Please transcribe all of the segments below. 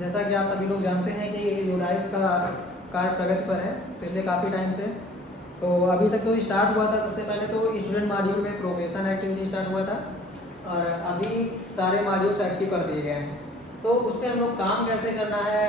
जैसा कि आप सभी लोग जानते हैं कि यूराइस का कार्य प्रगति पर है पिछले काफ़ी टाइम से। तो अभी तक तो स्टार्ट हुआ था, सबसे पहले तो स्टूडेंट मॉड्यूल में प्रोग्रेशन एक्टिविटी स्टार्ट हुआ था और अभी सारे मॉड्यूल्स एक्टिव कर दिए गए हैं। तो उस पर हम लोग काम कैसे करना है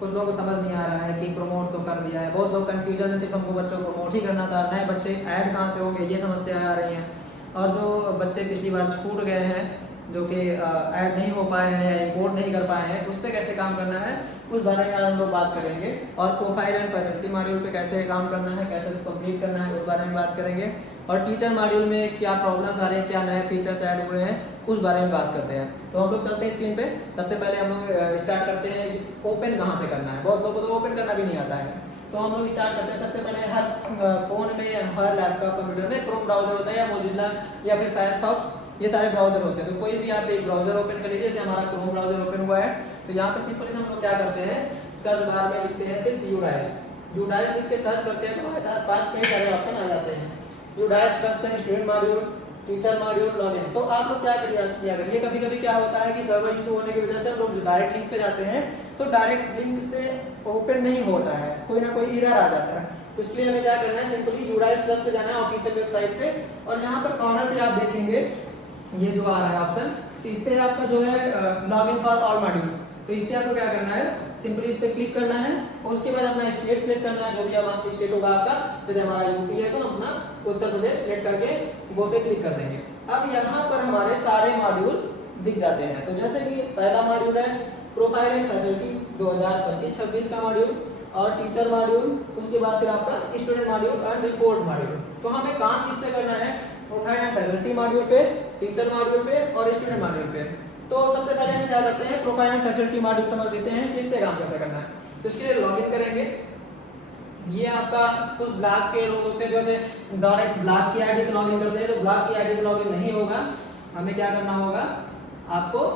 कुछ लोगों को समझ नहीं आ रहा है कि प्रमोट तो कर दिया है, बहुत लोग कन्फ्यूजन में सिर्फ हमको बच्चों को प्रमोट ही करना था, नए बच्चे ऐड कहाँ से होंगे ये समस्या आ रही हैं। और जो बच्चे पिछली बार छूट गए हैं जो कि ऐड नहीं हो पाए हैं या इंपोर्ट नहीं कर पाए हैं, उस पर कैसे काम करना है उस बारे में आज हम लोग बात करेंगे। और प्रोफाइल एंड फैसिलिटी मॉड्यूल पे कैसे काम करना है, कैसे कंप्लीट करना है उस बारे में बात करेंगे। और टीचर मॉड्यूल में क्या प्रॉब्लम्स आ रही हैं, क्या नए फीचर्स ऐड हुए हैं उस बारे में बात करते हैं। तो हम लोग चलते हैं स्क्रीन पे। सबसे पहले हम लोग स्टार्ट करते हैं ओपन कहाँ से करना है। बहुत लोगों को तो ओपन करना भी नहीं आता है, तो हम लोग स्टार्ट करते हैं। सबसे पहले हर फ़ोन में, हर लैपटॉप कंप्यूटर में क्रोम ब्राउजर होता है या मोजिल्ला या फिर फायरफॉक्स, ये सारे ब्राउजर होते हैं। तो कोई भी आप एक ब्राउजर ओपन कर लीजिए, जैसे हमारा क्रोम ब्राउजर ओपन हुआ है तो यहाँ पे सिंपली हम लोग क्या करते हैं, सर्च बार में लिखते हैं सिर्फ यूडाइस लिख के सर्च करते हैं तो हमारे पास कई सारे ऑप्शन आ जाते हैं। यूडाइस करते हैं, student module, teacher module, login. तो आप लोग क्या किया करिए, कभी कभी क्या होता है कि सर्वर इशू होने की वजह से हम लोग डायरेक्ट लिंक पे जाते हैं तो डायरेक्ट लिंक से ओपन नहीं होता है, कोई ना कोई एरर आ जाता है। तो इसलिए हमें क्या करना है, सिंपली यूडाइस प्लस पे जाना है ऑफिशियल वेबसाइट पे और यहाँ पर कॉर्नर पे आप देखेंगे ये जो आ रहा है ऑप्शन, तो इस पे आपका जो है लॉगिन फॉर ऑल मॉड्यूल, तो इस पे आपको क्या करना है, सिंपली इस पे क्लिक करना है और उसके बाद अपना स्टेट सिलेक्ट करना है, जो भी आपका स्टेट होगा आपका। जैसे हमारा यूपी है तो अपना उत्तर प्रदेश सिलेक्ट करके वो पे क्लिक कर देंगे। अब यहाँ पर हमारे सारे मॉड्यूल्स दिख जाते हैं। तो जैसे कि पहला मॉड्यूल है प्रोफाइल एंड फैसिलिटी 2025-26 का मॉड्यूल और टीचर मॉड्यूल, उसके बाद फिर आपका स्टूडेंट मॉड्यूल और रिपोर्ट मॉड्यूल। तो हमें काम किससे करना है, प्रोफाइल एंड फैसिलिटी मॉड्यूल पे, टीचर मॉड्यूल पे और स्टूडेंट मॉड्यूल पे। तो सबसे पहले हम क्या करते हैं, प्रोफाइल एंड फैसिलिटी मॉड्यूल समझ लेते हैं किस पे काम कैसे करना है। तो इसके लिए लॉगिन करेंगे। ये आपका कुछ ब्लॉक के लोग होते हैं जो डायरेक्ट ब्लॉक की आईडी से लॉगिन करते हैं, तो ब्लॉक की आईडी से लॉगिन नहीं होगा। हमें क्या करना होगा, आपको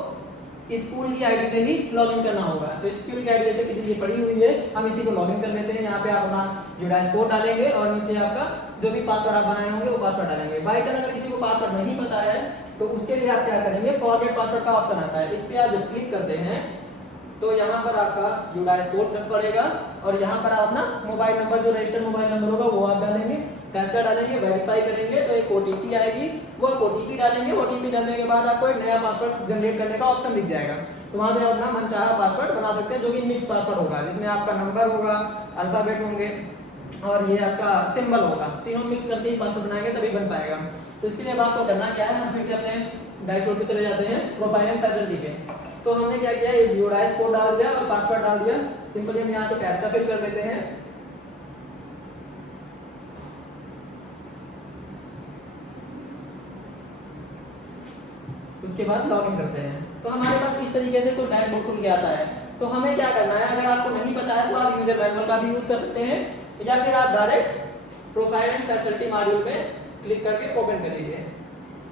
स्कूल की आईडी से ही लॉगिन करना होगा। तो स्कूल की आईडी जैसे किसी की पड़ी हुई है, हम इसी को लॉगिन कर लेते हैं। यहाँ पे आप अपना यूडाइस कोड डालेंगे और नीचे आपका जो भी पासवर्ड आप बनाए होंगे वो पासवर्ड डालेंगे। बाई चांस अगर किसी को पासवर्ड नहीं पता है तो उसके लिए आप क्या करेंगे, फॉरगेट पासवर्ड का ऑप्शन आता है, इस पे आप जब क्लिक करते हैं तो यहाँ पर आपका यूडाइस कोड पड़ेगा और यहाँ पर आप अपना मोबाइल नंबर, जो रजिस्टर्ड मोबाइल नंबर होगा वो आप डालेंगे, कैप्चा डालेंगे, वेरीफाई करेंगे तो एक ओटीपी आएगी, वो आप ओटीपी डालेंगे। ओटीपी डालने के बाद आपको एक नया पासवर्ड जनरेट करने का ऑप्शन दिख जाएगा, तो वहाँ से आप अपना मनचाहा पासवर्ड बना सकते हैं, जो कि मिक्स पासवर्ड होगा, जिसमें आपका नंबर होगा, अल्फाबेट होंगे और ये आपका सिंबल होगा, तीनों मिक्स करके ही पासवर्ड बनाएंगे तभी बन पाएगा। तो इसके लिए अब आपको करना क्या है, हम फिर से अपने डैशबोर्ड पे चले जाते हैं प्रोफाइल एंड फैसिलिटी पे। तो हमने क्या किया, एक यूडाइस कोड डाल दिया और पासवर्ड डाल दिया। सिंपली हम यहाँ से कैप्चा फिल कर देते हैं। उसके बाद लॉगिन करते हैं तो हमारे पास इस तरीके से कुछ डैशबोर्ड खुल के आता है। तो हमें क्या करना है, अगर आपको नहीं पता है तो आप यूजर मैनुअल का भी यूज कर सकते हैं या फिर आप direct profile and facility module पे क्लिक करके ओपन कर लीजिए।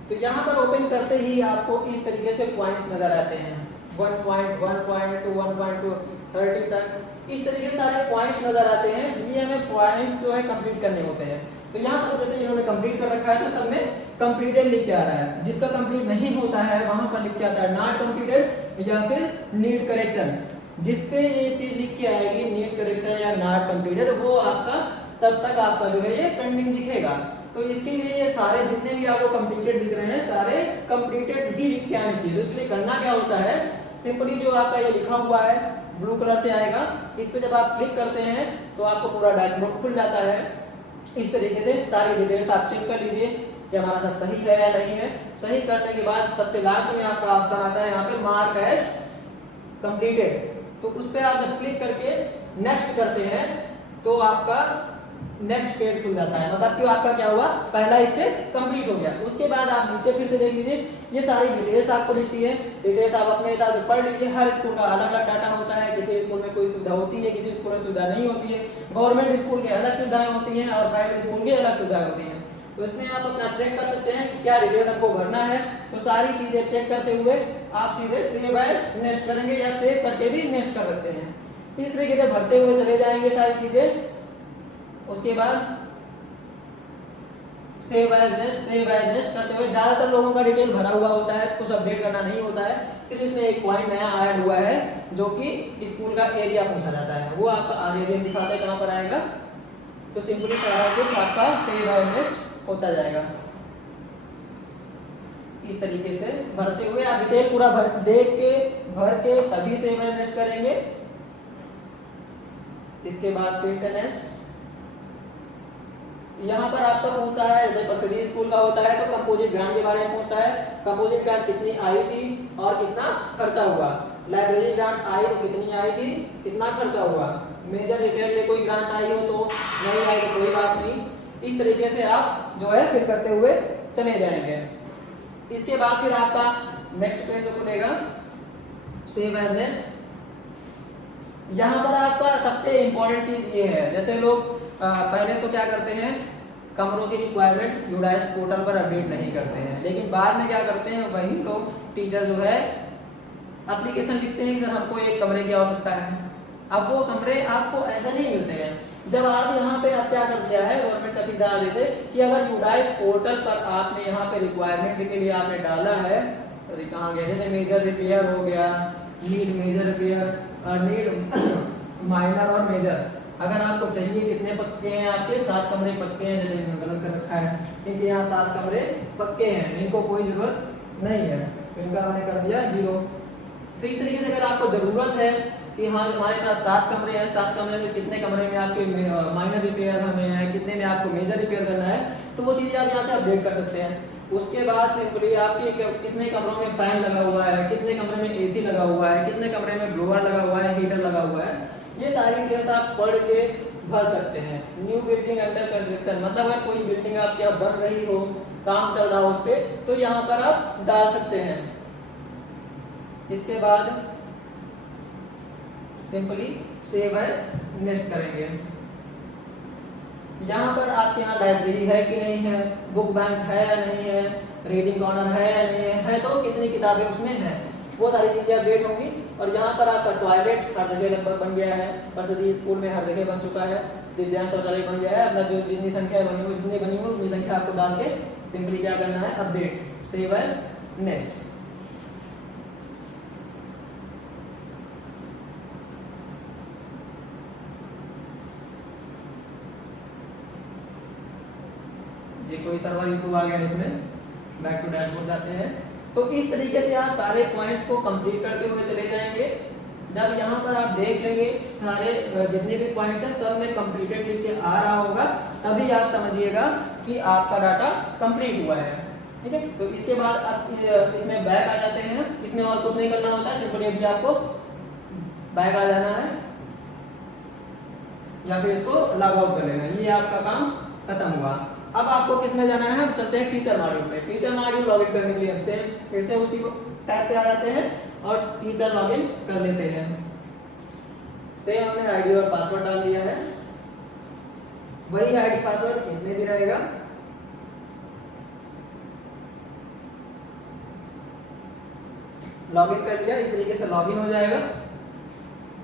तो यहाँ पर ओपन करते ही आपको इस तरीके से पॉइंट्स नजर आते हैं, 1.1, 1.2, 1.2, 30 तक इस तरीके से सारे पॉइंट्स नजर आते हैं। ये हमें पॉइंट्स जो है कंप्लीट करने होते हैं। तो यहाँ पर जैसे इन्होंने कंप्लीट कर रखा है तो सब में कंप्लीटेड लिख के आ रहा है, जिसका कंप्लीट नहीं होता है वहां पर लिख के आता है नॉट कंप्लीटेड या फिर नीड करेक्शन। जिसपे ये चीज लिख के आएगी नीड करेक्शन या नॉट कंप्लीटेड, वो आपका तब तक आपका जो है ये पेंडिंग दिखेगा। तो इसके लिए ये सारे जितने भी आपको कंप्लीटेड दिख रहे हैं सारे कंप्लीटेड ही लिख के आने चाहिए। तो इसलिए करना क्या होता है, सिंपली जो आपका ये लिखा हुआ है ब्लू कलर से आएगा, इस पे जब आप क्लिक करते हैं तो आपको पूरा डैशबोर्ड खुल जाता है। इस तरीके से सारी डिटेल्स आप चेक कर लीजिए कि हमारा सब सही है या नहीं है। सही करने के बाद सबसे लास्ट में आपका ऑप्शन आता है यहाँ पे मार्क एज कंप्लीटेड, तो उस पर आप जब क्लिक करके नेक्स्ट करते हैं तो आपका नेक्स्ट पेज खुल जाता है, मतलब कि आपका क्या हुआ, पहला स्टेप कंप्लीट हो गया। उसके बाद आप नीचे फिर से देख लीजिए, ये सारी डिटेल्स आपको दिखती है। डिटेल्स आप अपने हिसाब से पढ़ लीजिए। हर स्कूल का अलग अलग डाटा होता है, किसी स्कूल में कोई सुविधा होती है, किसी स्कूल में सुविधा नहीं होती है। गवर्नमेंट स्कूल के अलग सुविधाएं होती हैं और प्राइवेट स्कूल की अलग सुविधाएं होती हैं। तो इसमें आप अपना चेक कर सकते हैं कि क्या डिटेल हमको भरना है। तो सारी चीजें चेक करते हुए आप सीधे सेव एज नेक्स्ट करेंगे या सेव करके भी नेक्स्ट कर सकते हैं। इस तरीके से भरते हुए चले जाएंगे सारी चीजें। उसके बाद सेव एज नेक्स्ट करते हुए ज़्यादातर लोगों का डिटेल भरा हुआ होता है, कुछ अपडेट करना नहीं होता है। फिर इसमें एक पॉइंट नया ऐड हुआ है जो कि स्कूल का एरिया पूछा जाता है, वो आपका आगे भी दिखाता है कहाँ पर आएगा। तो सिंपली सारा कुछ आपका सेव एज नेक्स्ट होता जाएगा। इस तरीके से भरते हुए आप डिटेल पूरा भर के तभी सेव एज नेक्स्ट करेंगे। इसके बाद फिर से नेक्स्ट। यहाँ पर आपका पूछता है, जैसे प्रसिद्धि स्कूल का होता है तो कंपोजिट ग्रांट के बारे में पूछता है, कंपोजिट ग्रांट कितनी आई थी और कितना खर्चा हुआ। लाइब्रेरी ग्रांट आई तो कितनी आई थी, कितना खर्चा हुआ। मेजर रिपेयर के कोई ग्रांट आई हो तो नहीं आई तो कोई बात नहीं। इस तरीके से आप जो है फिर करते हुए चले जाएंगे। इसके बाद फिर आपका नेक्स्ट पेज खुलेगा, सेव एज नेक्स्ट। यहाँ पर आपका सबसे इम्पोर्टेंट चीज ये है, जैसे लोग पहले तो क्या करते हैं, कमरों की रिक्वायरमेंट यूडाइस पोर्टल पर अपडेट नहीं करते हैं, लेकिन बाद में क्या करते हैं वही लोग टीचर जो है एप्लीकेशन लिखते हैं कि सर हमको एक कमरे की आवश्यकता है। अब वो कमरे आपको ऐसा नहीं मिलते हैं। जब आप यहाँ पे आप क्या कर दिया है गवर्नमेंट ऑफ इंडिया जैसे कि अगर यूडाइस पोर्टल पर आपने यहाँ पे रिक्वायरमेंट के लिए आपने डाला है, सॉरी कहाँ गया, जैसे मेजर रिपेयर हो गया, need major repair, need minor और मेजर। अगर आपको चाहिए कितने पक्के हैं, आपके 7 कमरे पक्के हैं, जैसे मैंने गलत कर रखा है, इनके यहाँ 7 कमरे पक्के हैं, इनको कोई जरूरत नहीं है, तो इनका हमने कर दिया 0। तो इस तरीके से अगर आपको जरूरत है कि हाँ हमारे पास 7 कमरे हैं, 7 कमरे में कितने कमरे में आपके माइनर रिपेयर करने हैं, कितने में आपको मेजर रिपेयर करना है, तो वो चीज़ें आप यहाँ से अपडेट कर सकते हैं। उसके बाद सिंपली आपके कितने कमरों में फैन लगा हुआ है, कितने कमरे में एसी लगा हुआ है, कितने कमरे में ब्लोअर लगा हुआ है, हीटर लगा हुआ है, ये सारी डिटेल्स आप पढ़ के भर सकते हैं। न्यू बिल्डिंग अंडर कंस्ट्रक्शन, मतलब अगर कोई बिल्डिंग आपके यहाँ बन रही हो, काम चल रहा हो उस पर, तो यहाँ पर आप डाल सकते हैं। इसके बाद सिंपली सेव एज नेक्स्ट करेंगे। यहाँ पर आपके यहाँ लाइब्रेरी है कि नहीं है, बुक बैंक है या नहीं है, रीडिंग कॉर्नर है या नहीं है तो कितनी किताबें उसमें हैं, वो सारी चीज़ें अपडेट होंगी। और यहाँ पर आपका टॉयलेट हर जगह लगभग बन गया है, प्रसिद्धि स्कूल में हर जगह बन चुका है, दिव्यांग शौचालय बन गया है। अपना जो जितनी संख्या बनी हुई जितनी बनी हुई उतनी संख्या आपको डाल के सिंपली क्या करना है, अपडेट, सेव एज नेक्स्ट। ये कोई सर्वर इशू आ गया, इसमें बैक टू डैशबोर्ड जाते हैं। तो इस तरीके से आप सारे पॉइंट्स को कंप्लीट करते हुए चले जाएंगे। जब यहाँ पर आप देख लेंगे सारे जितने भी पॉइंट्स हैं सब में कंप्लीटेड लिख के आ रहा होगा, तभी आप समझिएगा कि आपका डाटा कंप्लीट हुआ है। ठीक है, तो इसके बाद आप इसमें बैक आ जाते हैं। इसमें और कुछ नहीं करना होता है, सिंपली अभी आपको बैक आ जाना है या फिर इसको लॉग आउट कर लेना है, ये आपका काम खत्म हुआ। अब आपको किस में जाना है, हम चलते हैं टीचर मॉड्यूल पे। टीचर मॉड्यूल लॉगिन करने के लिए हम सेम फिर से उसी को टैब पे आ जाते हैं और टीचर लॉगिन कर लेते हैं। सेम हमने आईडी और पासवर्ड डाल दिया है, वही आईडी पासवर्ड इसमें भी रहेगा। लॉगिन कर लिया, इस तरीके से लॉगिन हो जाएगा।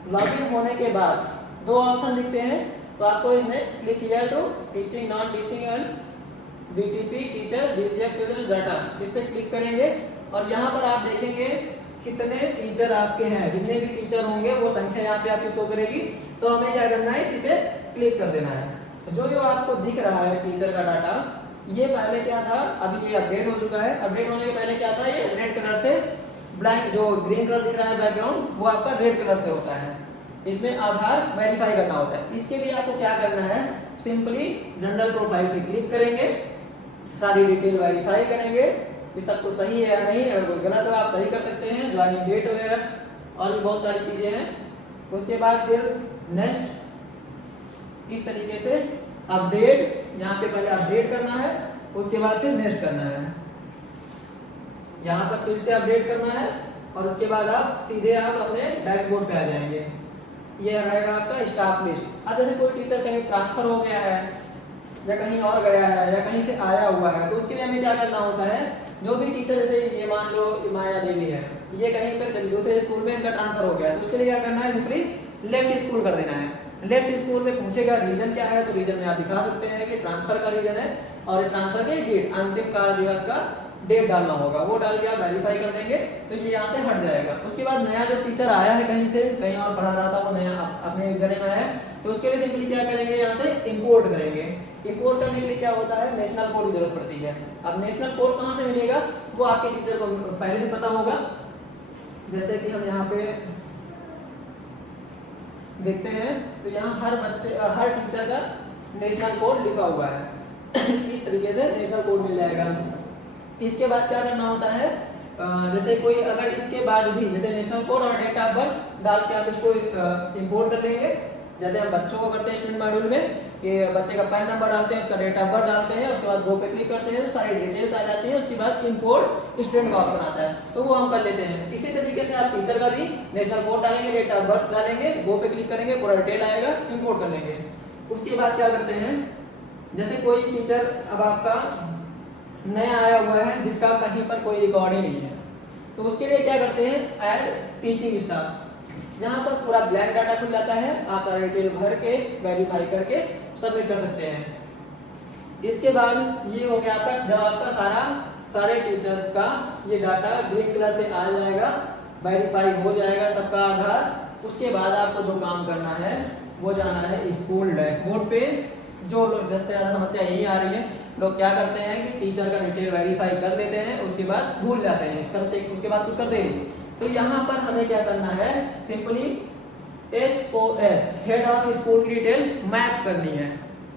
लॉगिन होने के बाद 2 ऑप्शन दिखते हैं, तो आपको इसमें click here to teaching non teaching and BTP teacher BCF data, इस पर क्लिक करेंगे और यहाँ पर आप देखेंगे कितने टीचर आपके हैं। जितने भी टीचर होंगे वो संख्या यहाँ पे आपकी शो करेगी। तो हमें क्या करना है, इसी पे क्लिक कर देना है। जो आपको दिख रहा है टीचर का डाटा, ये पहले क्या था, अभी ये अपडेट हो चुका है। अपडेट होने के पहले क्या था, ये रेड कलर से ब्लैक, जो ग्रीन कलर दिख रहा है बैकग्राउंड, वो आपका रेड कलर से होता है। इसमें आधार वेरीफाई करना होता है। इसके लिए आपको क्या करना है, सिंपली जनरल प्रोफाइल पे क्लिक करेंगे, सारी डिटेल वेरीफाई करेंगे कि सब कुछ सही है या नहीं। अगर कोई गलत हो आप सही कर सकते हैं, ज्वाइनिंग डेट वगैरह और भी बहुत सारी चीज़ें हैं। उसके बाद फिर नेक्स्ट, इस तरीके से अपडेट, यहाँ पे पहले अपडेट करना है, उसके बाद फिर नेक्स्ट करना है। यहाँ पर फिर से अपडेट करना है और उसके बाद आप सीधे आप अपने डैशबोर्ड पे आ जाएंगे। ये रहेगा आपका स्टाफ लिस्ट। अब जैसे कोई टीचर कहीं ट्रांसफर हो गया है या कहीं और गया है या कहीं से आया हुआ है, तो उसके लिए हमें क्या करना होता है, जो भी टीचर, जैसे ये मान लो माया देवी है, ये कहीं पर चली दूसरे स्कूल में इनका ट्रांसफर हो गया है, तो उसके लिए क्या करना है, सिंपली लेफ्ट स्कूल कर देना है। लेफ्ट स्कूल में पूछेगा रीजन क्या है, तो रीजन में आप दिखा सकते हैं कि ट्रांसफर का रीजन है और ट्रांसफर के डेट, अंतिम कार्य दिवस का डेट डालना होगा, वो डाल के आप वेरीफाई कर देंगे तो ये यहाँ से हट जाएगा। उसके बाद नया जो टीचर आया है कहीं से, कहीं और पढ़ा रहा था, वो नया अपने विद्यालय में आया है, तो उसके लिए सिंपली क्या करेंगे, यहाँ से इंपोर्ट करेंगे। इंपोर्ट करने के लिए क्या होता है, नेशनल कोड की जरूरत पड़ती है। अब नेशनल कोड कहाँ से मिलेगा, वो आपके टीचर को पहले से पता होगा। जैसे कि हम यहाँ पे देखते हैं तो यहाँ हर टीचर का नेशनल कोड लिखा हुआ है इस तरीके से नेशनल कोड मिल जाएगा। इसके बाद क्या करना होता है, जैसे कोई अगर इसके बाद भी जैसे नेशनल कोड और डेट ऑफ बर्थ डाल के आप इसको इंपोर्ट कर लेंगे, जैसे हम बच्चों को करते हैं स्टूडेंट मॉड्यूल में कि बच्चे का पैन नंबर डालते हैं, उसका डेट ऑफ बर्थ डालते हैं, उसके बाद गो पे क्लिक करते हैं तो सारी डिटेल्स आ जाती है, उसके बाद इंपोर्ट स्टूडेंट का ऑप्शन आता है, तो वो हम कर लेते हैं। इसी तरीके से आप टीचर का भी नेशनल कोड डालेंगे, डेट ऑफ बर्थ डालेंगे, गो पे क्लिक करेंगे, पूरा डिटेल आएगा, इंपोर्ट कर लेंगे। उसके बाद क्या करते हैं, जैसे कोई टीचर अब आपका नया आया हुआ है जिसका कहीं पर कोई रिकॉर्ड ही नहीं है, तो उसके लिए क्या करते हैं, ऐड टीचिंग स्टाफ, यहाँ पर पूरा ब्लैंक डाटा खुल जाता है, आप सारा डिटेल भर के वेरीफाई करके सबमिट कर सकते हैं। इसके बाद ये हो गया आपका, जब आपका सारे टीचर्स का ये डाटा ग्रीन कलर से आ जाएगा, वेरीफाई हो जाएगा सबका आधार, उसके बाद आपको जो काम करना है वो जाना है स्कूल डैशबोर्ड पे। जो लोग सबसे ज़्यादा समस्या यही आ रही है, लोग क्या करते हैं कि टीचर का डिटेल वेरीफाई कर लेते हैं, उसके बाद भूल जाते हैं, करते उसके बाद कुछ करते नहीं। तो यहाँ पर हमें क्या करना है, simply HOS head of school की डिटेल मैप करनी है,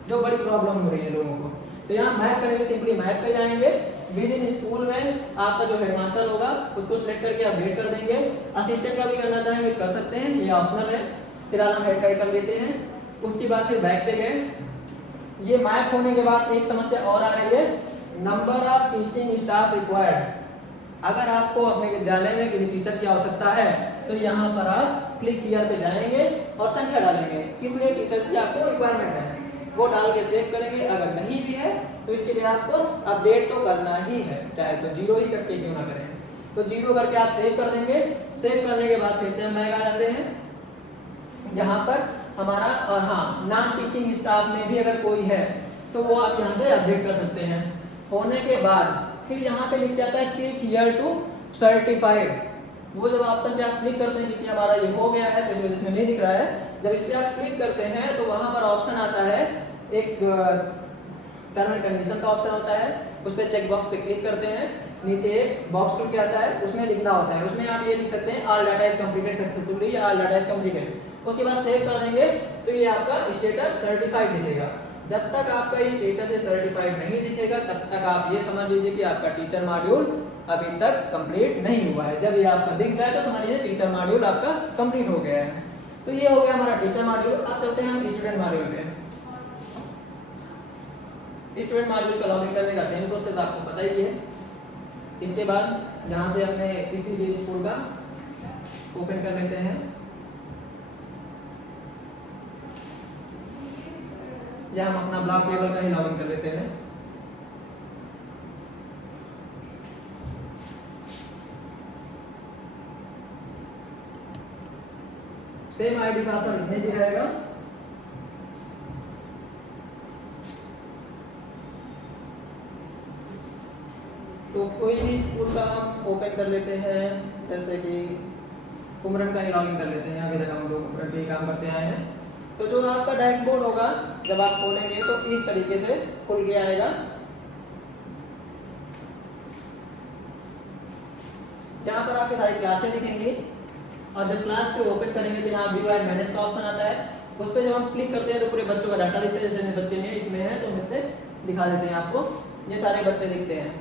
जो बड़ी प्रॉब्लम हो रही है लोगों को। तो यहाँ मैप करने के सिंपली मैप पे जाएंगे, विद इन स्कूल में आपका जो हेडमास्टर होगा उसको सिलेक्ट करके अपडेट कर देंगे। असिस्टेंट का भी करना चाहेंगे कर सकते हैं, ये ऑप्शनल है, फिलहाल हम हेड का ही कर लेते हैं। उसके बाद फिर बैक पे गए, ये मैप होने के बाद एक समस्या और आ रही है, number of teaching staff required. अगर आपको अपने विद्यालय में किसी टीचर की आवश्यकता है तो यहाँ पर आप क्लिक हियर पे जाएंगे और संख्या डालेंगे, कितने टीचर्स की आपको रिक्वायरमेंट है, वो डाल के सेव करेंगे। अगर नहीं भी है तो इसके लिए आपको अपडेट तो करना ही है, चाहे तो 0 ही करके क्यों ना करें, तो 0 करके आप सेव कर देंगे। सेव करने के बाद फिर से हम बैक आ जाते हैं, यहाँ पर हमारा हाँ नॉन टीचिंग स्टाफ में भी अगर कोई है तो वो आप यहाँ से अपडेट कर सकते हैं। होने के बाद फिर यहाँ पे लिख जाता है क्लिक हियर टू सर्टिफाइड, वो जब ऑप्शन पे आप क्लिक करते हैं, क्योंकि हमारा ये हो गया है तो इस वजह से नहीं दिख रहा है, जब इस पर आप क्लिक करते हैं तो वहाँ पर ऑप्शन आता है, एक टर्म एंड कंडीशन का ऑप्शन होता है, उस पर चेक बॉक्स पे क्लिक करते हैं, नीचे एक बॉक्स खुल के आता है, उसमें लिखना होता है, उसमें आप ये लिख सकते हैं all data is completed successfully या ऑल डाटा इज कंप्लीटेड। उसके बाद सेव कर देंगे तो ये आपका स्टेटस सर्टिफाइड दिखेगा। जब तक आपका ये स्टेटस सर्टिफाइड नहीं दिखेगा तब तक आप ये समझ लीजिए कि आपका टीचर मॉड्यूल अभी तक कंप्लीट नहीं हुआ है। जब ये आपका दिख जाए तो समझ लीजिए टीचर मॉड्यूल आपका कंप्लीट हो गया है। तो ये हो गया हमारा टीचर मॉड्यूल। अब चलते हैं हम स्टूडेंट मॉड्यूल पे। स्टूडेंट मॉड्यूल का लॉगिन करने का सेम प्रोसेस आपको पता ही है। इसके बाद यहाँ से अपने किसी भी स्कूल का ओपन कर लेते हैं, या हम अपना ब्लॉक लेवल का ही लॉगिन कर लेते हैं। सेम आईडी पासवर्ड इसमें भी रहेगा। तो कोई भी स्कूल का हम ओपन कर लेते हैं, जैसे कि कुमरन का ही लॉगिन कर लेते हैं। अभी तक हम लोग कुमरन पे ही काम करते आए हैं। तो जो आपका डैशबोर्ड होगा जब आप खोलेंगे तो इस तरीके से खुल के आएगा। यहाँ पर आपकी सारी क्लासें दिखेंगी और जब क्लास पे ओपन करेंगे तो यहाँ व्यू एंड मैनेज का ऑप्शन आता है। उस पर जब हम क्लिक करते हैं तो पूरे बच्चों का डाटा दिखता है। जैसे मेरे बच्चे में इसमें है तो हम इससे दिखा देते हैं आपको, ये सारे बच्चे दिखते हैं।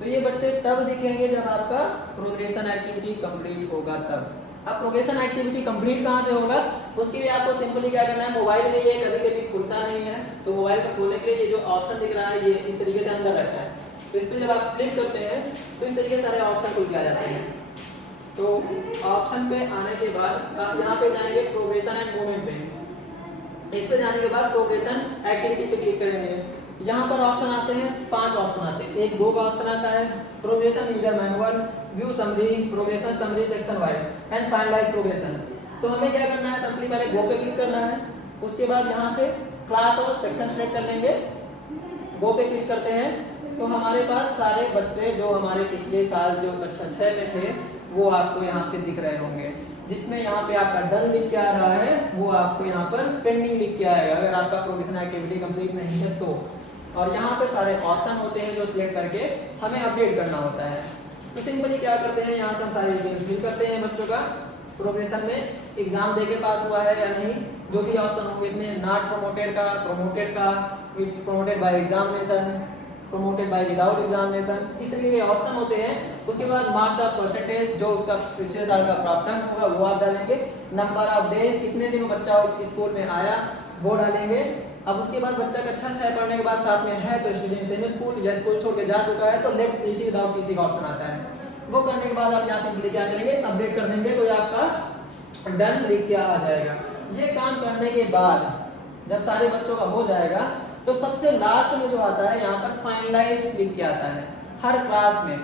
तो ये बच्चे तब दिखेंगे जब आपका प्रोग्रेशन एक्टिविटी कंप्लीट होगा तब। अब प्रोग्रेशन एक्टिविटी कंप्लीट कहाँ से होगा, उसके लिए आपको सिंपली क्या करना है, मोबाइल में ये कभी कभी खुलता नहीं है तो मोबाइल पर खोलने के लिए ये जो ऑप्शन दिख रहा है ये इस तरीके से अंदर रहता है। तो इस पर जब आप क्लिक करते हैं तो इस तरीके से सारे ऑप्शन खुल के आ जाते हैं। तो ऑप्शन पे आने के बाद आप यहाँ पे जाएंगे प्रोग्रेशन एंड मूवमेंट पे। इस पे जाने के बाद प्रोग्रेशन एक्टिविटी पे क्लिक करेंगे। यहाँ पर ऑप्शन आते हैं, 5 ऑप्शन आते हैं। एक गो का ऑप्शन आता है, progression user manual, view summary, progression summary section wise and finalize progression. तो हमें क्या करना है, सिंपली पहले गो पे क्लिक करना है। उसके बाद यहाँ से क्लास और सेक्शन सेलेक्ट कर लेंगे, गो पे क्लिक करते हैं तो हमारे पास सारे बच्चे जो हमारे पिछले साल जो कक्षा 6 में थे वो आपको यहाँ पे दिख रहे होंगे, जिसमें यहाँ पे आपका डन लिख के आ रहा है, वो आपको यहाँ पर पेंडिंग लिख के आएगा अगर आपका प्रोविजन एक्टिविटी कंप्लीट नहीं है तो। और यहाँ पे सारे ऑप्शन होते हैं जो सिलेक्ट करके हमें अपडेट करना होता है। तो सिंपली क्या करते हैं, यहाँ से हम सारे डिटेल फिल करते हैं बच्चों का, प्रोग्रेशन में एग्जाम देके पास हुआ है या नहीं, जो भी ऑप्शन होंगे इसमें नॉट प्रोमोटेड का, प्रोमोटेड का, promoted by examination, promoted by without examination, इस तरीके के ऑप्शन होते हैं। उसके बाद मार्क्स ऑफ परसेंटेज जो उसका पिछले साल का प्राप्तांक होगा वो आप डालेंगे, नंबर ऑफ डे कितने दिन बच्चा स्कूल में आया वो डालेंगे। अब उसके बाद बच्चा कक्षा 6 पढ़ने के बाद साथ में है तो स्टूडेंट सेमी स्कूल या स्कूल छोड़ के जा चुका है तो लेफ्ट टीसी विदाउट टीसी का ऑप्शन आता है, वो करने के बाद आप यहाँ पे क्या करेंगे, अपडेट कर देंगे तो ये आपका डन लिख के आ जाएगा। ये काम करने के बाद जब सारे बच्चों का हो जाएगा तो सबसे लास्ट में जो आता है यहाँ पर फाइनलाइज लिख के आता है हर क्लास में,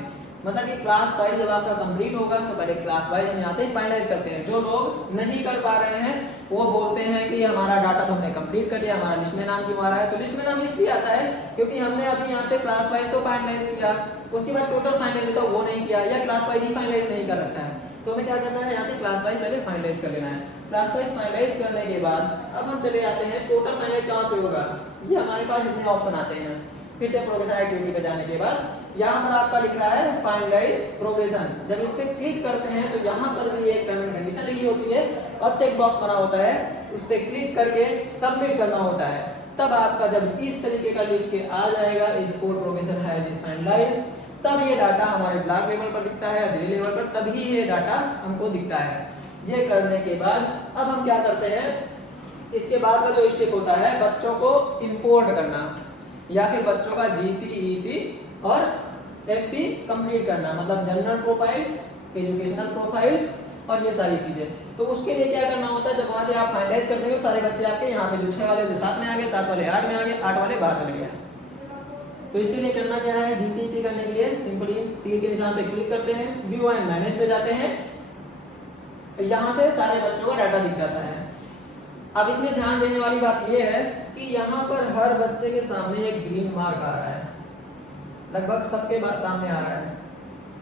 मतलब कि क्लास वाइज जब आपका कंप्लीट होगा तो पहले क्लास वाइज हम यहाँ से फाइनलाइज करते हैं। जो लोग नहीं कर पा रहे हैं वो बोलते हैं कि हमारा डाटा तो हमने कंप्लीट कर लिया, हमारा लिस्ट में नाम क्यों आ रहा है, तो लिस्ट में नाम इसलिए आता है क्योंकि हमने अभी यहाँ से क्लास वाइज तो फाइनलाइज किया, उसके बाद टोटल फाइनलाइज तो वो नहीं किया या क्लास वाइज ही फाइनलाइज नहीं कर रखा है। तो हमें क्या करना है, यहाँ से क्लास वाइज पहले फाइनलाइज कर लेना है। क्लास वाइज फाइनलाइज करने के बाद अब हम चले आते हैं टोटल फाइनलाइज कहाँ पे होगा, ये हमारे पास इतने ऑप्शन आते हैं। फिर से प्रोग्रेशन एक्टिविटी पे जाने के बाद यहाँ पर आपका लिख रहा है फाइनलाइज प्रोग्रेशन, जब इस पे क्लिक करते हैं तो यहाँ पर भी एक टर्म एंड कंडीशन लिखी होती है और चेक बॉक्स बना होता है, उस पे क्लिक करके सबमिट करना होता है। तब आपका जब इस तरीके का लिख के आ जाएगा स्कूल प्रोग्रेशन है फाइनलाइज, तब ये डाटा हमारे ब्लॉक लेवल पर दिखता है, जिले लेवल पर, तभी ये डाटा हमको दिखता है। ये करने के बाद अब हम क्या करते हैं, इसके बाद का जो स्टेप होता है बच्चों को इंपोर्ट करना या फिर बच्चों का जीपी, ईपी और एफपी कंप्लीट करना, मतलब जनरल प्रोफाइल, एजुकेशनल प्रोफाइल और ये सारी चीजें। तो उसके लिए क्या करना होता है, जब वहां से आप फाइनलाइज कर देंगे सारे बच्चे आपके यहाँ पे जो 6 वाले 7 में आ गए, 7 वाले 8 में आ गए, 8 वाले 12 चले गए। तो इसके लिए करना क्या है, जीपीपी करने के लिए सिंपली तीर के निशान पे क्लिक करते हैं, व्यू एंड मैनेज पे जाते हैं, यहाँ से सारे बच्चों का डाटा दिख जाता है। अब इसमें ध्यान देने वाली बात यह है कि यहाँ पर हर बच्चे के सामने एक ग्रीन मार्क आ रहा है, लगभग सबके सामने आ रहा है,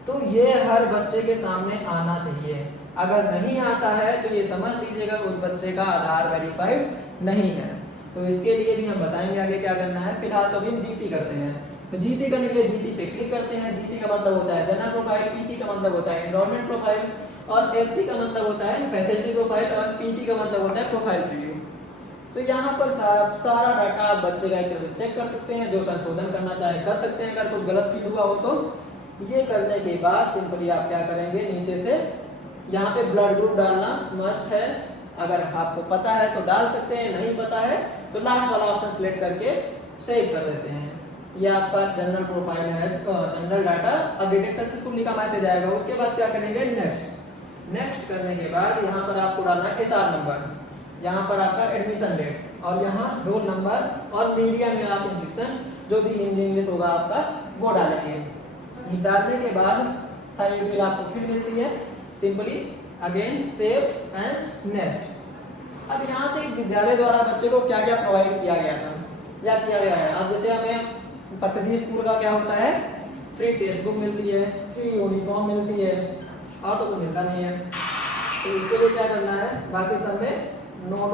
तो ये हर बच्चे के सामने आना चाहिए। अगर नहीं आता है तो ये समझ लीजिएगा उस बच्चे का आधार वेरीफाइड नहीं है। तो इसके लिए भी हम बताएंगे आगे क्या करना है। फिलहाल तो अभी हम जीपी करते हैं। तो जीपी करने के लिए जीपी पे क्लिक करते हैं। जीपी का मतलब होता है जनरल प्रोफाइल, पीपी का मतलब होता है एनरोलमेंट प्रोफाइल और एफपी का मतलब होता है फैसिलिटी प्रोफाइल और पीपी का मतलब होता है प्रोफाइल प्रीव्यू। तो यहाँ पर सारा डाटा आप बच्चे का एक तरफ चेक कर सकते हैं, जो संशोधन करना चाहे कर सकते हैं, अगर कुछ गलत फील हुआ हो तो। ये करने के बाद सिंपली आप क्या करेंगे, नीचे से यहाँ पे ब्लड ग्रुप डालना मस्ट है, अगर आपको पता है तो डाल सकते हैं, नहीं पता है तो लास्ट वाला ऑप्शन सिलेक्ट करके सेव कर देते हैं। ये आपका जनरल प्रोफाइल है, जनरल डाटा अपडेटेड सक्सेसफुली का मैसेज आएगा। उसके बाद क्या करेंगे, नेक्स्ट करने के बाद यहाँ पर आपको डालना है एसआर नंबर, यहाँ पर आपका एडमिशन डेट और यहाँ रोल नंबर और मीडिया में आप इंडिकेशन जो भी हिंदी इंग्लिश होगा आपका वो डालेंगे। डालने के बाद सारी डिटेल आपको फिर मिलती है, simply again save and next. अब यहाँ से विद्यालय द्वारा बच्चे को क्या क्या प्रोवाइड किया गया था या किया गया है। अब जैसे हमें प्रसिद्धि स्कूल का क्या होता है, फ्री टेक्स्ट बुक मिलती है, फ्री यूनिफॉर्म मिलती है, और तो मिलता नहीं है। तो इसके लिए क्या करना है, बाकी सब में नो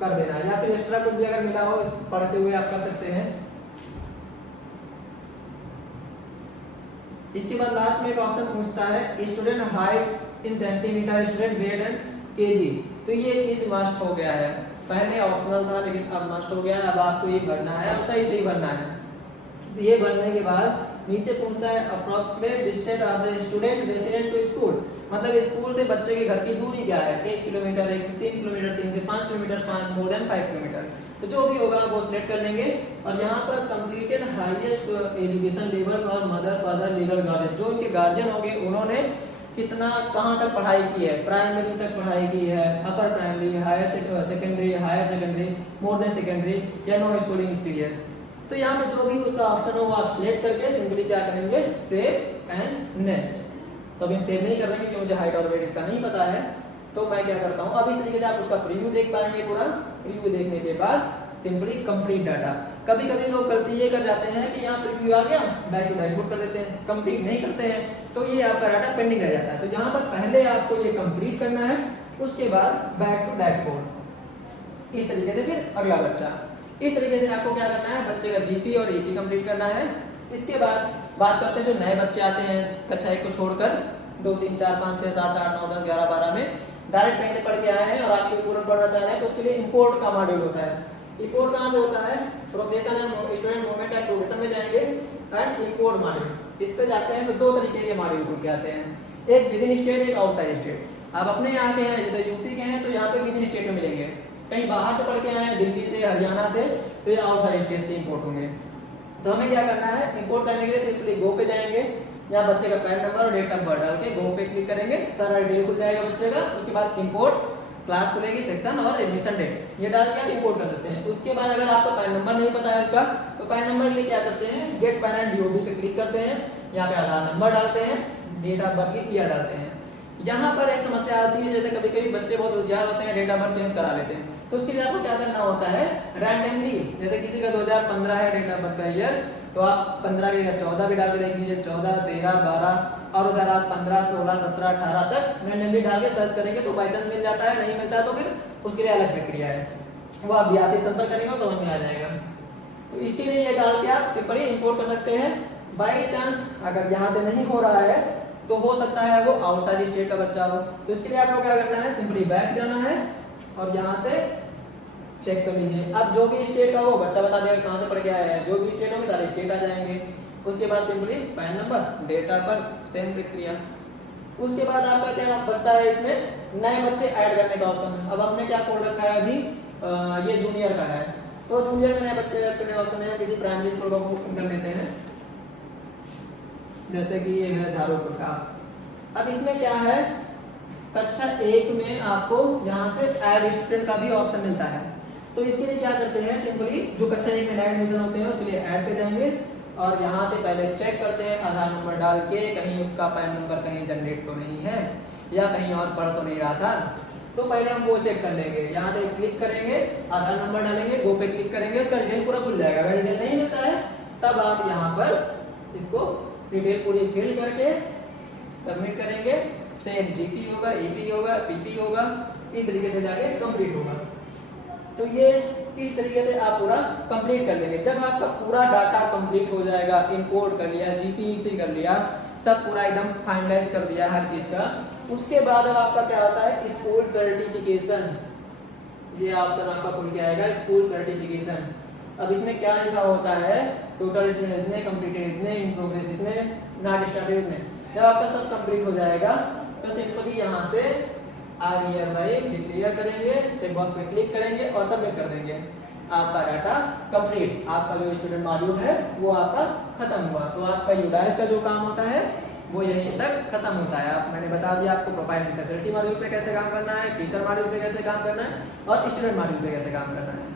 कर देना है, या फिर एक्स्ट्रा कुछ भी अगर मिला हो पढ़ते हुए आप कर सकते हैं। इसके बाद लास्ट में एक ऑप्शन पूछता है student height in centimeter, student weight and KG. तो ये चीज मस्ट हो गया है, पहले ऑप्शनल था लेकिन अब मस्ट हो गया है। अब आपको ये भरना है और सही सही भरना है। तो ये भरने के बाद नीचे पूछता है approximate distance of the student resident to school, मतलब स्कूल से बच्चे के घर की दूरी क्या है, 1 किलोमीटर, 1 से 3 किलोमीटर, 3 से 5 किलोमीटर, 5 मोर देन 5 किलोमीटर। तो जो भी होगा वो सिलेक्ट कर लेंगे। और यहाँ पर completed highest education level for mother father legal guardian, जो उनके गार्जियन होंगे उन्होंने कितना कहाँ तक पढ़ाई की है, प्राइमरी तक पढ़ाई की है, upper primary, higher secondary, more than secondary या नो स्कूलिंग एक्सपीरियंस। तो यहाँ पे जो भी उसका ऑप्शन हो वो आप सिलेक्ट करके सिंपली क्या करेंगे, सेव एंड नेक्स्ट। तो अभी हम सेव नहीं कर रहे हैं क्योंकि मुझे हाइट और वेट इसका नहीं पता है। तो मैं क्या करता हूँ, अब इस तरीके से आप उसका प्रीव्यू देख पाएंगे। पूरा प्रीव्यू देखने के बाद सिंपली कंप्लीट डाटा। कभी कभी लोग गलती ये कर जाते हैं कि यहाँ प्रीव्यू आ गया, बैक टू डैशबोर्ड कर देते हैं, कंप्लीट नहीं करते हैं, तो ये आपका डाटा पेंडिंग रह जाता है। तो यहाँ पर पहले आपको ये कंप्लीट करना है, उसके बाद बैक टू डैशबोर्ड। इस तरीके से फिर अगला बच्चा। इस तरीके से आपको क्या करना है, बच्चे का जीपी और ईपी कंप्लीट करना है। इसके बाद बात करते हैं जो नए बच्चे आते हैं कक्षा 1 को छोड़कर, 2 3 4 5 6 7 8 9 10 11 12 में डायरेक्ट कहीं से पढ़ के आए हैं और आपके पूर्ण पढ़ना चाह रहे हैं, तो उसके लिए इंपोर्ट का मॉड्यूल होता है। इंपोर्ट कहाँ से होता है, progression and student movement and progression में जाएंगे एंड इंपोर्ट मॉड्यूल। इस पे जाते हैं तो 2 तरीके के मॉड्यूल खुल के आते हैं, एक विद इन स्टेट, एक आउटसाइड स्टेट। आप अपने यहाँ के हैं जैसे यूपी के हैं तो यहाँ पे विद इन स्टेट में मिलेंगे, कहीं बाहर से पढ़ के आए हैं दिल्ली से हरियाणा से तो ये आउटसाइड स्टेट से इंपोर्ट होंगे। तो हमें क्या करना है, इंपोर्ट करने के लिए सिंपली गो पे जाएंगे, यहाँ बच्चे का पैन नंबर और डेट ऑफ बर्थ डाल के गो पे क्लिक करेंगे, सारा डिटेल खुल जाएगा बच्चे का। उसके बाद इंपोर्ट क्लास खुलेगी, सेक्शन और एडमिशन डेट, ये डाल के आप इंपोर्ट कर सकते हैं। उसके बाद अगर आपको पैन नंबर नहीं पता है उसका, तो पैन नंबर के लिए क्या करते हैं, गेट पैन एंड डीओबी पे क्लिक करते हैं, यहाँ पे आधार नंबर डालते हैं, डेट ऑफ बर्थ की ईयर डालते हैं। यहाँ पर एक समस्या आती है, जैसे कभी कभी बच्चे बहुत होशियार होते हैं, डेट ऑफ बर्थ चेंज करा लेते हैं, तो उसके लिए आपको क्या करना होता है, रैंडमली, जैसे किसी का 2015 है डेट ऑफ बर्थ का ईयर, तो आप 15 के 14 भी डाल के देख लीजिए, 14 13 12 और उधर आप 15 16 17 18 तक रैंडमली डाल के सर्च करेंगे, तो बाई चांस मिल जाता है, नहीं मिलता है तो फिर उसके लिए अलग प्रक्रिया है, वो आप बिहार से संपर्क करेंगे तो समझ में आ जाएगा। तो इसके लिए ये डाल के आप सिंपली इंपोर्ट कर सकते हैं। बाई चांस अगर यहाँ से नहीं हो रहा है तो हो सकता है वो आउटसाइड स्टेट का बच्चा हो, तो इसके लिए आपको क्या करना है, सिंपली बैक जाना है और यहाँ से चेक कर लीजिए। अब जो भी स्टेट का वो बच्चा बता देगा कहाँ से पढ़ के आया है, जो भी स्टेट होंगे सारे स्टेट आ जाएंगे। उसके बाद simply PAN number, date of birth, same प्रक्रिया। उसके बाद आपका क्या बचता है, इसमें नए बच्चे ऐड करने का ऑप्शन। अब हमने क्या कोड रखा है अभी, ये जूनियर का है, तो जूनियर में नए बच्चे ऐड करने का ऑप्शन है। किसी प्राइमरी स्कूल का ओपन कर लेते हैं, जैसे कि ये है धारोपुर का। अब इसमें क्या है, कक्षा 1 में आपको यहाँ से ऐड स्टूडेंट का भी ऑप्शन मिलता है, तो इसके लिए क्या करते हैं, सिंपली जो कक्षा 1 में नए एडमिशन होते हैं उसके लिए ऐड पे जाएंगे और यहाँ से पहले चेक करते हैं आधार नंबर डाल के, कहीं उसका पैन नंबर कहीं जनरेट तो नहीं है या कहीं और पढ़ तो नहीं रहा था, तो पहले हम वो चेक कर लेंगे। यहाँ से क्लिक करेंगे, आधार नंबर डालेंगे, गो पे क्लिक करेंगे, उसका डिटेल पूरा खुल जाएगा। अगर डिटेल नहीं मिलता है तब आप यहाँ पर इसको डिटेल पूरी फिल करके सबमिट करेंगे, सेम जीपी होगा, ईपी होगा, पीपी होगा, इस तरीके से जाके कंप्लीट होगा। तो ये इस तरीके से आप पूरा कंप्लीट कर लेंगे। जब आपका पूरा डाटा कंप्लीट हो जाएगा, इंपोर्ट कर लिया, जीपी ईपी कर लिया, सब पूरा एकदम फाइनलाइज कर दिया हर चीज़ का, उसके बाद अब आपका क्या होता है, स्कूल सर्टिफिकेशन, ये ऑप्शन आपका खुल के आएगा, स्कूल सर्टिफिकेशन। अब इसमें क्या लिखा होता है, टोटल स्टूडेंट इतने, कंप्लीटेड इतने, इन प्रोग्रेस इतने, नॉट स्टार्टेड इतने। जब आपका सब कंप्लीट हो जाएगा तो सिंपली यहाँ से REMI डिक्लेयर करेंगे, चेक बॉक्स में क्लिक करेंगे और सबमिट कर देंगे। आपका डाटा कंप्लीट, आपका जो स्टूडेंट मॉड्यूल है वो आपका खत्म हुआ। तो आपका यूडाइस का जो काम होता है वो यहीं तक खत्म होता है। आप मैंने बता दिया आपको प्रोफाइल एंड फैसिलिटी मॉड्यूल पे कैसे काम करना है, टीचर मॉड्यूल पे कैसे काम करना है और स्टूडेंट मॉड्यूल पे कैसे काम करना है।